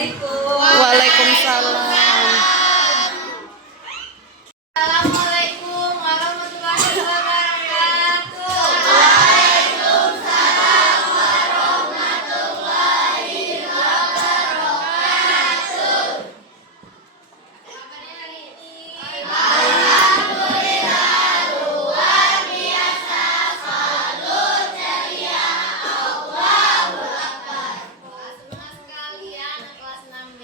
Waalaikumsalam. Assalamualaikum warahmatullahi wabarakatuh. Kelas 6 sekalian, kelas 6B.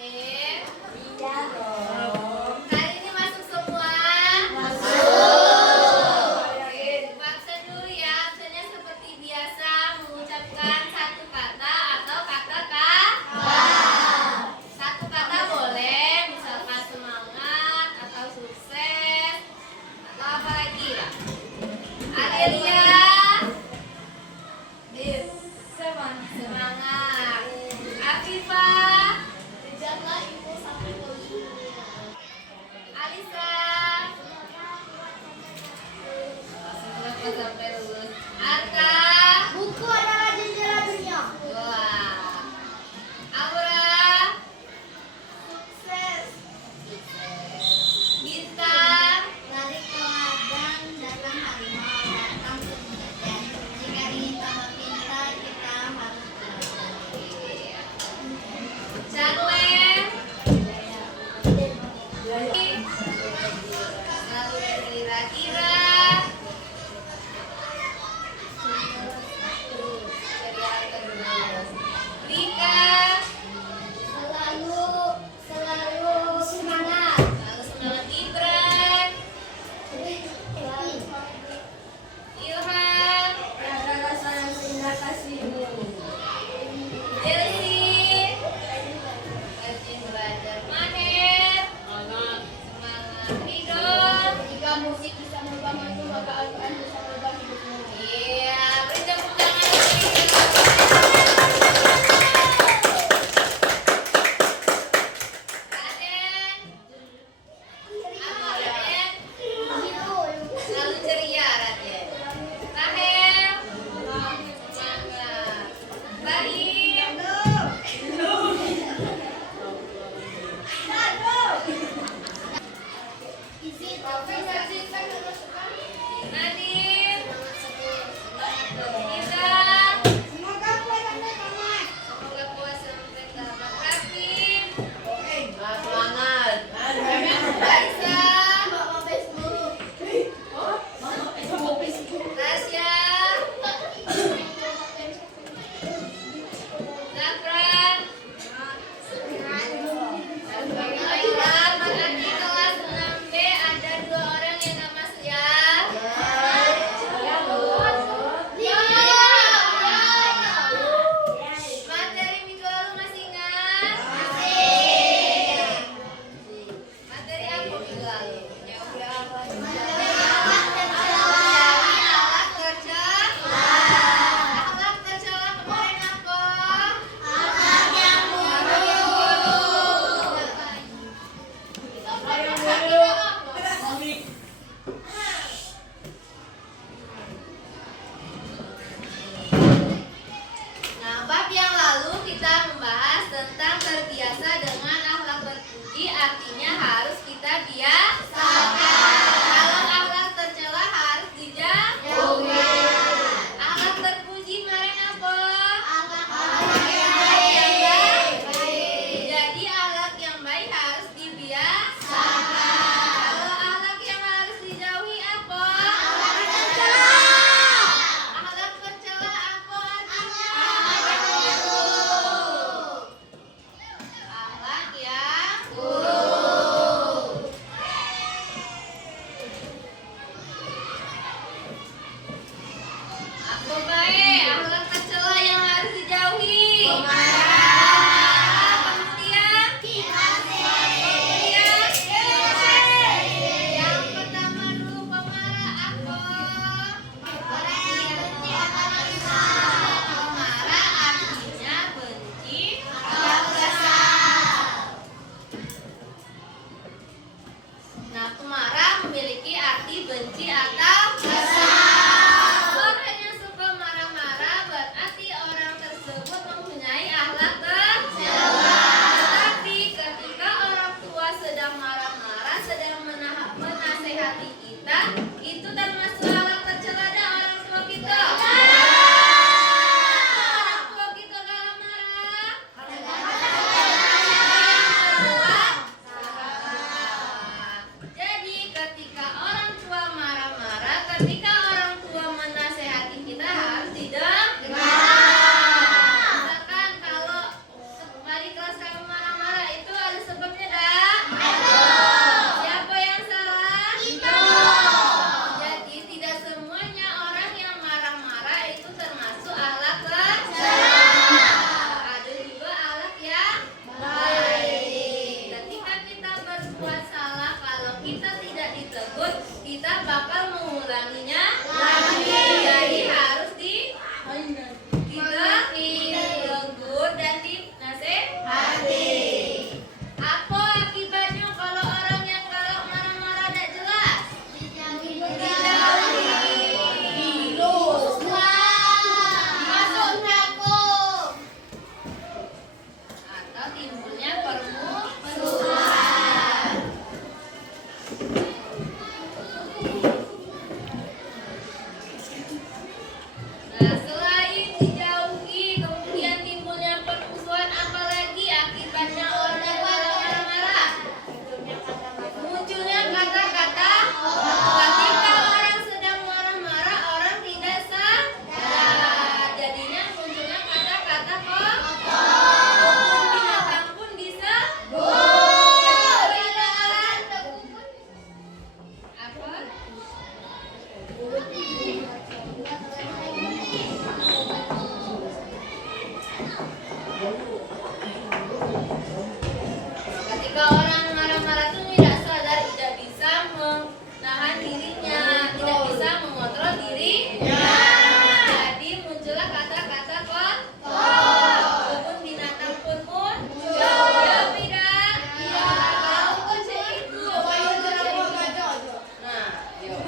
timbulnya permusuhan. Nah, selain dijauhi, kemudian timbulnya permusuhan, apalagi akibatnya orang marah-marah? Munculnya kata-kata. Ketika orang sedang marah-marah, orang tidak sadar. Jadinya munculnya kata-kata kok. Binatang pun bisa. Apa? Ketika orang marah-marah itu tidak sadar, tidak bisa menahan dirinya, tidak bisa mengontrol dirinya. Jadi muncullah kata-kata kok. Kebun binatang pun muncul. Ya tidak? Tahu kunci itu. Nah, yuk.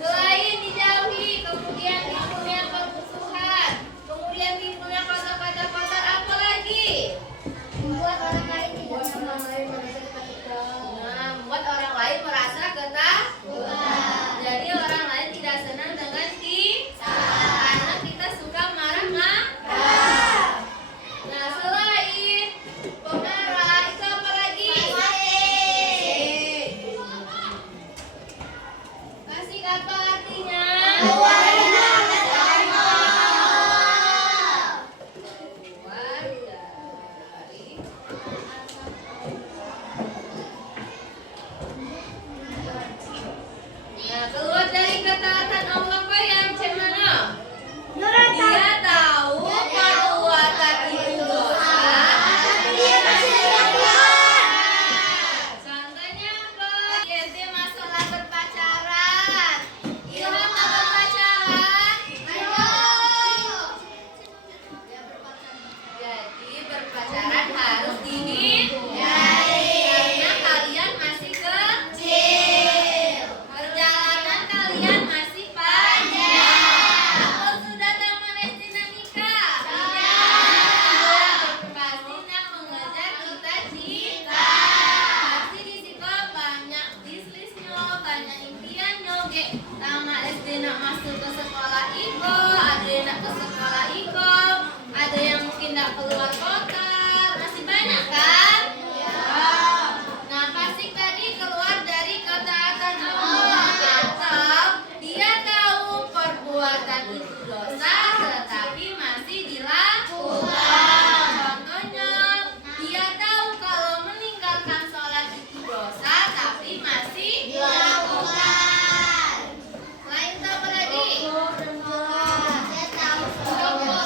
Selain dijauhi, kemudian timbulnya permusuhan, kemudian timbulnya kata-kata kotor, apa lagi? Membuat orang lain merasa ketakutan. Jadi orang lain tidak senang dengan kita karena kita suka marah-marah. Nah, selain pemarah itu apa lagi? Fasik apa artinya? Nah, keluar dari ketaatan Allah kok yang macam mana? Dia tahu perbuatan itu dosa, tapi dia masih melakukan. Contohnya apa? Dia masalah berpacaran. Ilham tak berpacaran? Ayo. Jadi berpacaran harus dihindari karena kalian masih kecil. Perjalanan kalian masih panjang. Kalau sudah tamat SD dan nikah? Tidak. Pasti nak mengejar cita-cita. Pasti di situ banyak bisnisnya, banyak impiannya. Tamat SD nak masuk ke sekolah Iko, ada yang nak ke sekolah Iko, ada yang mungkin nak keluar kota. Masih banyak kan? Nah, Fasik tadi keluar dari ketaatan Allah, atau dia tahu perbuatan itu dosa tetapi masih dilakukan. Contohnya, dia tahu kalau meninggalkan sholat itu dosa tapi masih dilakukan. Lain apa lagi? Dia tahu sholat.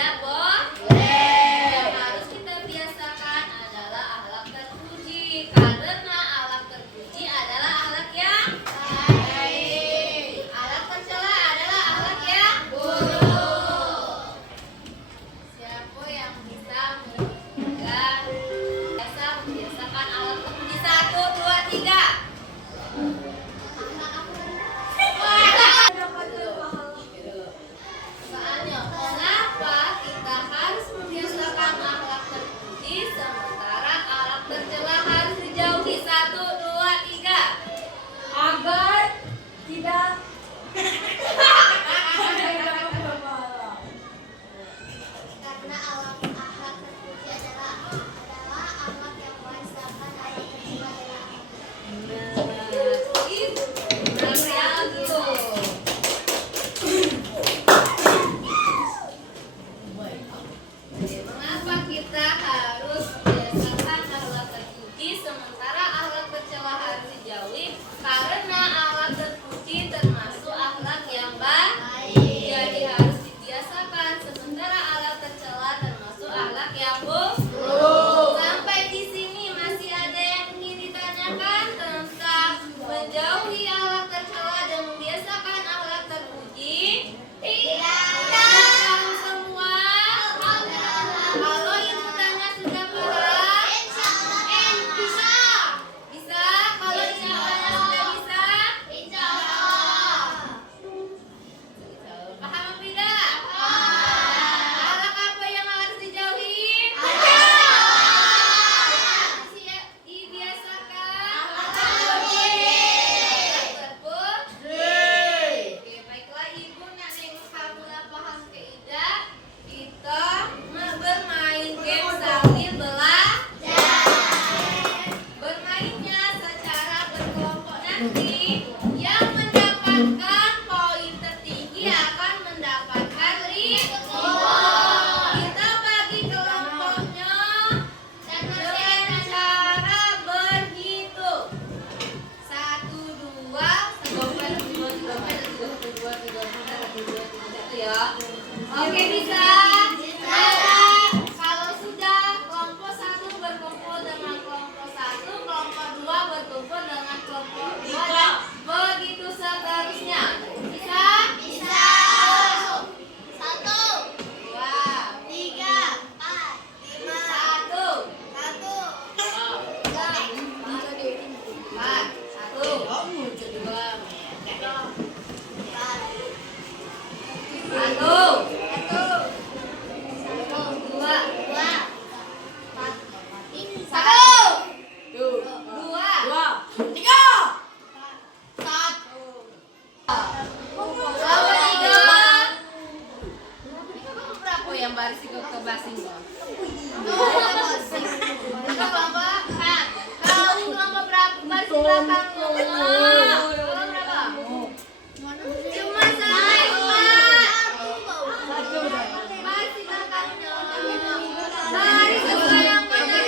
Tidak boleh. Yang harus kita biasakan adalah akhlak terpuji, karena akhlak terpuji adalah akhlak yang baik. Akhlak tercela adalah akhlak yang buruk. Siapa yang bisa membiasakan akhlak terpuji? 1, 2, 3. Soalnya, kenapa kita harus membiasakan akhlak terpuji sementara akhlak tercela harus dijauhi? 1, 2, 3. Agar tidak Karena akhlak terpuji adalah akhlak yang baik, sedangkan akhlak tercela adalah Itu. Berarti itu. Mengapa kita harus membiasakan akhlak terpuji sementara akhlak tercela harus dijauhi? Karena akhlak terpuji termasuk akhlak yang baik. Jadi harus dibiasakan, sementara akhlak tercela termasuk akhlak yang buruk. Sampai di sini masih ada yang ingin ditanyakan tentang menjauhi akhlak tercela dan membiasakan akhlak terpuji? Tidak semua. Kalau yang bertanya sudah paham? Bisa. Bisa. Kalau yang bertanya sudah bisa? Paham apa tidak? Akhlak apa yang harus dijauhi? Dibiasakan. Oke, baiklah Ibu, nak nengok kamu lah paham keidah. Kita bermain game sambil belajar. Bermainnya secara berkelompok nanti. Yang mendapatkan poin tertinggi akan mendapatkan reward. Kita bagi kelompoknya dengan cara berhitung. 1, 2, 3, ya. Oke, bisa? Kalau sudah, kelompok 1 berkumpul dengan kelompok 1, kelompok 2 berkumpul dengan kelompok 2, dan begitu seterusnya. Bisa? Bisa. 1, 2, 3, 4, 5, 1, 1, 4, 1, yang baris ke basing kok. Kelompok 4. Kau kelompok berapa? Baris di belakang. Kelompok berapa? Cuma 1. Baris di belakangnya. Baris sesuai yang benar.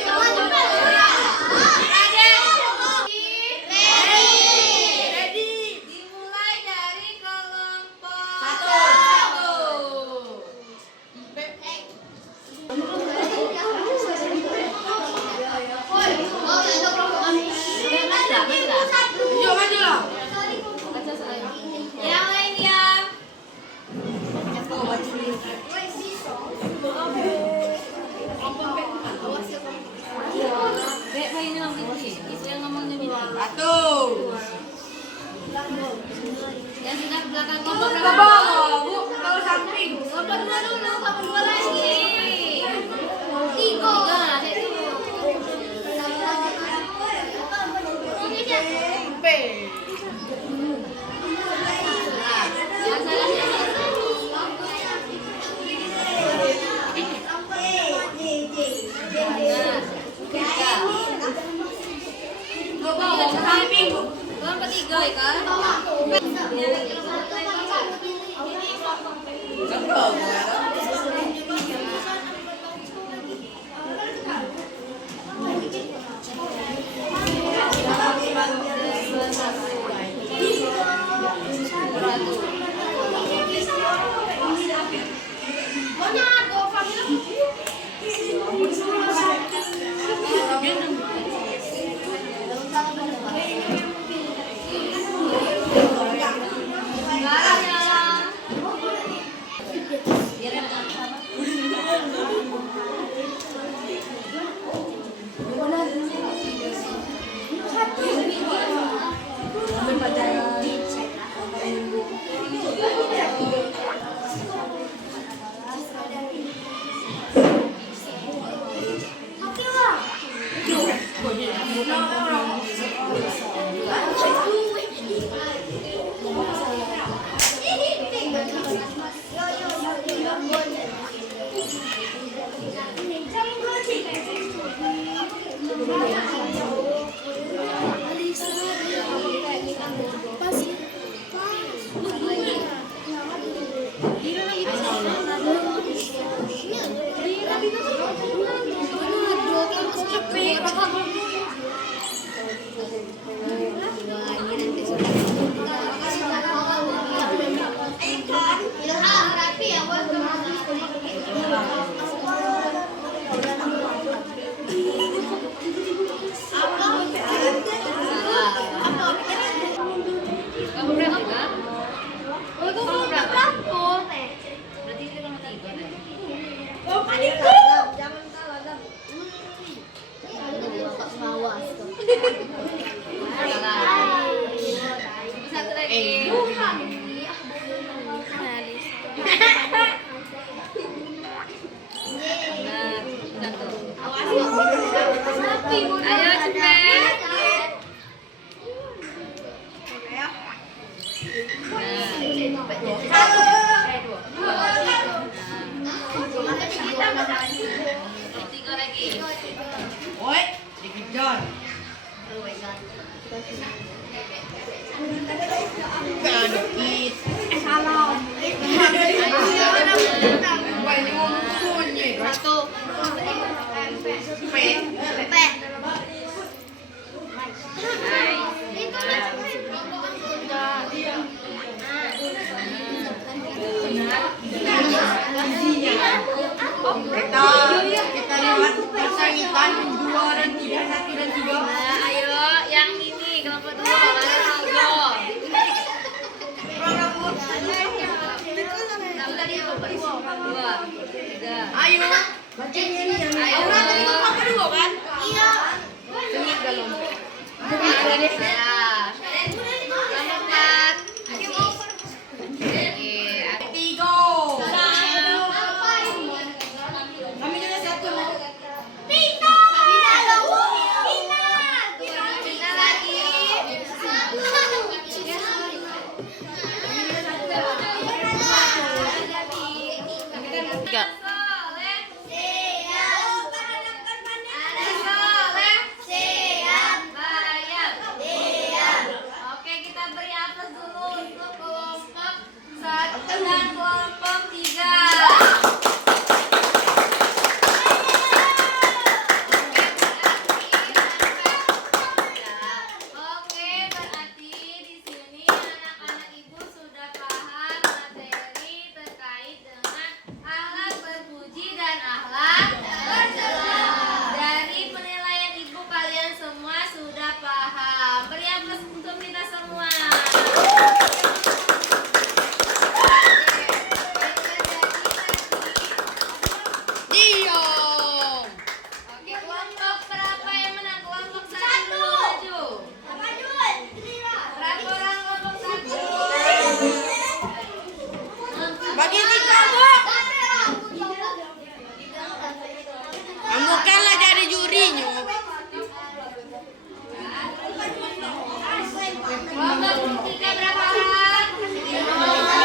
Ready? Dimulai dari kelompok 1. Kamu berapa? Oh, kamu berapa? Berarti itu kamu 3 tadi. Jangan kalah, Dam. Mawas tuh. Satu lagi. Ayo cepet. Tiga lagi. Oi, dikejar. Kadikit. Salah. Banyak ngomongnya. Satu. P. P. Kita lewat persaingan 2 dan 3, 1 dan 3. Nah, ayo yang ini kelompok 2 Ronaldo. Kamu tadi kelompok 2, 3. Ayo. Bacanya ini yang Ayo. kelompok kedua kan? Iya. Sengit dalam. Ada deh. Ya. Kelompok 4. Oke, 3. Kami juga 1. Pina. Pina lagi. Tiga. Oke, kita beri aplaus dulu untuk kelompok 1 dan kelompok 3. Oke, berarti di sini anak-anak ibu sudah paham materi terkait dengan akhlak berpuji dan akhlak tercela. Dari penilaian ibu kalian semua sudah paham. Beri aplaus untuk kita semua. Diam. Oke, kelompok berapa yang menang? Kelompok 1 dulu maju. Berapa orang kelompok 1? Bagi 3, Bu. Kamu kalah jadi jurinya. Kelompok 3 berapa orang? 3.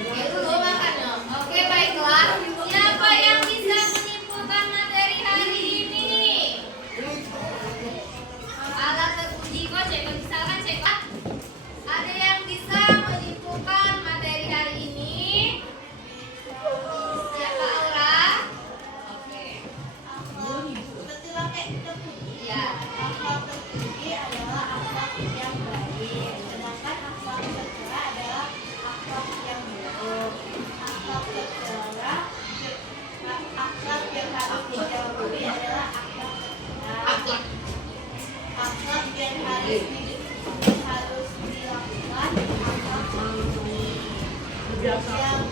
Oke, dulu makan ya. Oke, baiklah. Siapa yang bisa menyimpulkan materi hari ini? Alat terpuji kok, cek misalkan cek. Ada yang bisa menyimpulkan materi hari ini? Siapa Aura? Oke. Iya. Akhlak terpuji adalah akhlak yang baik, sedangkan akhlak tercela adalah akhlak yang buruk. Akhlak tercela, akhlak yang harus dijauhi adalah akhlak tercela. Akhlak yang harus dilakukan akhlak terpuji. Yang akhlak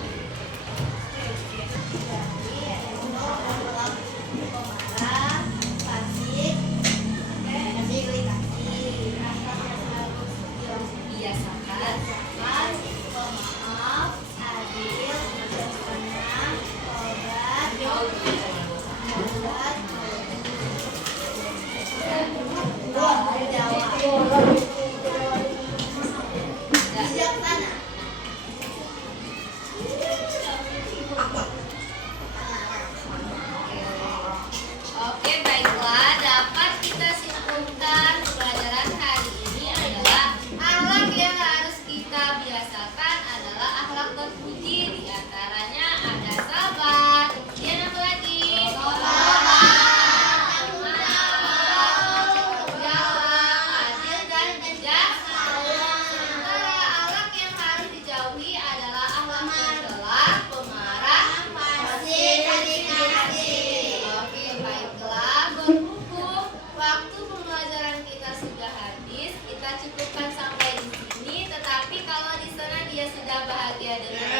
pemarah, fasik, Biasakan. pemaaf, adil, tenang, tobat, bijaksana. Oke, baiklah. Dapat kita simpulkan pelajaran hari ini adalah akhlak yang harus kita biasakan adalah akhlak terpuji. Di antaranya ada sabar, kemudian apa lagi? Adil dan bijaksana. Sementara akhlak yang harus dijauhi adalah akhlak tercela, pemarah, Fasik, Oke, baiklah. Berhubung waktu pembelajaran kita sudah habis, kita cukupkan sampai di sini. Tetapi kalau di sana dia sudah bahagia dengan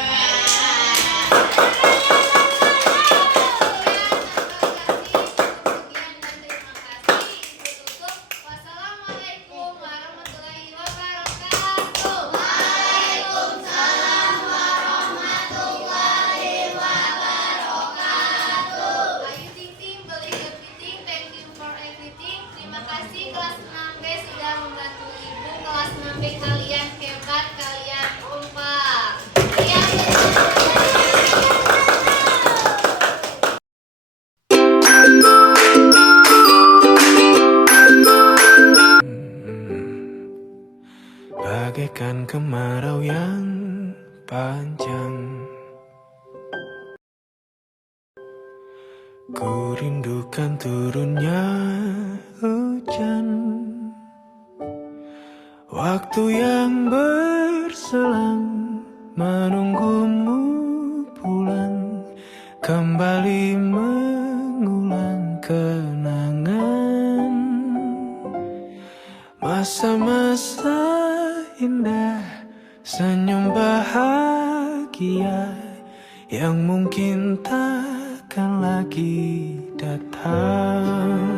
Wassalamualaikum warahmatullahi wabarakatuh. Waalaikumsalam warahmatullahi wabarakatuh. Ayu Ting Ting, beli kepiting, thank you for everything. Terima kasih kelas 6B sudah membantu ibu. Kelas 6B kalian hebat, kalian kompak. Iya, Bagaikan kemarau yang panjang, ku rindukan turunnya hujan, waktu yang berselang menunggumu pulang, kembali mengulang kenangan masa-masa indah, senyum bahagia yang mungkin takkan lagi datang.